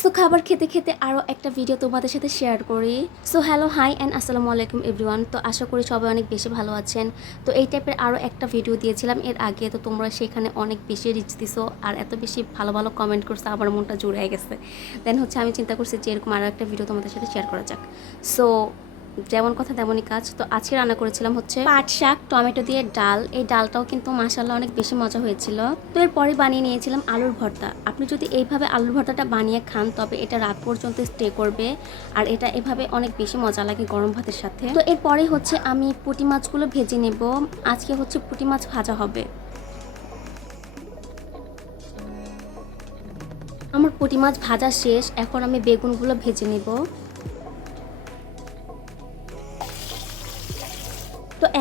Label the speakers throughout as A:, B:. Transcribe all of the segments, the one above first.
A: So খাবার খেতে খেতে আরও একটা ভিডিও তোমাদের সাথে শেয়ার করি। সো হ্যালো হাই অ্যান্ড আসসালামু আলাইকুম এভরিওয়ান তো আশা করি সবাই অনেক বেশি ভালো আছেন। তো এই টাইপের আরও একটা ভিডিও দিয়েছিলাম। এর আগে তো তোমরা সেখানে অনেক বেশি রিচ দিছো, আর এত বেশি ভালো ভালো কমেন্ট করছ, আমার মনটা জুড়ে গেছে। দেন হচ্ছে আমি চিন্তা করছি যে এরকম আরও একটা ভিডিও তোমাদের সাথে শেয়ার করা যাক। সো যেমন কথা তেমনই কাজ। তো আজকে রান্না করেছিলাম হচ্ছে পাট শাক, টমেটো দিয়ে ডাল। এই ডালটাও কিন্তু মাসাল্লাহ অনেক বেশি মজা হয়েছিল। তো এরপরে বানিয়ে নিয়েছিলাম আলুর ভর্তা। আপনি যদি এইভাবে আলুর ভর্তাটা বানিয়ে খান, তবে এটা রাত পর্যন্ত স্টে করবে আর এটা এভাবে অনেক বেশি মজা লাগে গরম ভাতের সাথে। তো এরপরে হচ্ছে আমি পুঁটি মাছগুলো ভেজে নেব। আজকে হচ্ছে পুঁটি মাছ ভাজা হবে। আমার পুঁটি মাছ ভাজা শেষ। এখন আমি বেগুনগুলো ভেজে নেব।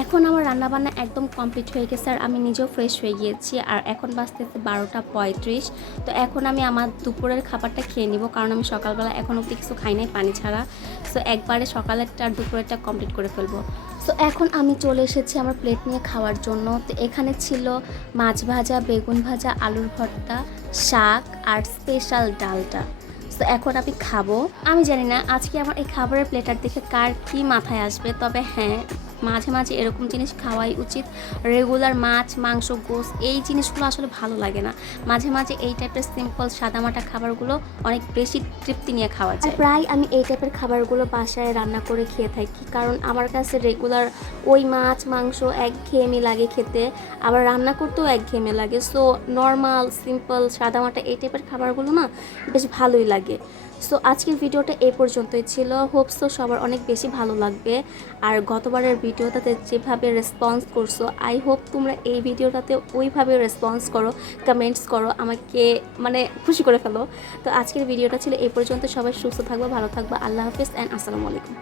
A: এখন আমার রান্নাবান্না একদম কমপ্লিট হয়ে গেছে, আর আমি নিজেও ফ্রেশ হয়ে গিয়েছি, আর এখন বাজতেছে বারোটা পঁয়ত্রিশ। তো এখন আমি আমার দুপুরের খাবারটা খেয়ে নিব, কারণ আমি সকালবেলা এখন অব্দি কিছু খাই নাই পানি ছাড়া। সো একবারে সকালেরটা আর দুপুরেরটা কমপ্লিট করে ফেলব। তো এখন আমি চলে এসেছি আমার প্লেট নিয়ে খাওয়ার জন্য। তো এখানে ছিল মাছ ভাজা, বেগুন ভাজা, আলুর ভর্তা, শাক আর স্পেশাল ডালটা। তো এখন আমি খাব। আমি জানি না আজকে আমার এই খাবারের প্লেটার দেখে কার কি মাথায় আসবে, তবে হ্যাঁ মাঝে মাঝে এরকম জিনিস খাওয়াই উচিত। রেগুলার মাছ মাংস গোস এই জিনিসগুলো আসলে ভালো লাগে না। মাঝে মাঝে এই টাইপের সিম্পল সাদামাটা খাবারগুলো অনেক বেশি তৃপ্তি নিয়ে খাওয়া যায়। প্রায় আমি এই টাইপের খাবারগুলো বাসায় রান্না করে খেয়ে থাকি। কারণ আমার কাছে রেগুলার ওই মাছ মাংস একঘেয়েমি লাগে খেতে। আবার রান্না করতেও একঘেয়েমি লাগে। সো নর্মাল সিম্পল সাদামাটা এই টাইপের খাবারগুলো না বেশ ভালোই লাগে। সো আজকের ভিডিওটা এই পর্যন্তই ছিল। হোপসো সবার অনেক বেশি ভালো লাগবে। আর গতবারের ভিডিওটাতে যেভাবে রেসপন্স করছ আই হোপ তোমরা এই ভিডিওটাতে ওইভাবে রেসপন্স করো কমেন্টস করো, আমাকে মানে খুশি করে ফেলো। তো আজকের ভিডিওটা ছিল এই পর্যন্ত। সবাই সুস্থ থাকব, ভালো থাকব। আল্লাহ হাফিজ অ্যান্ড আসসালামু আলাইকুম।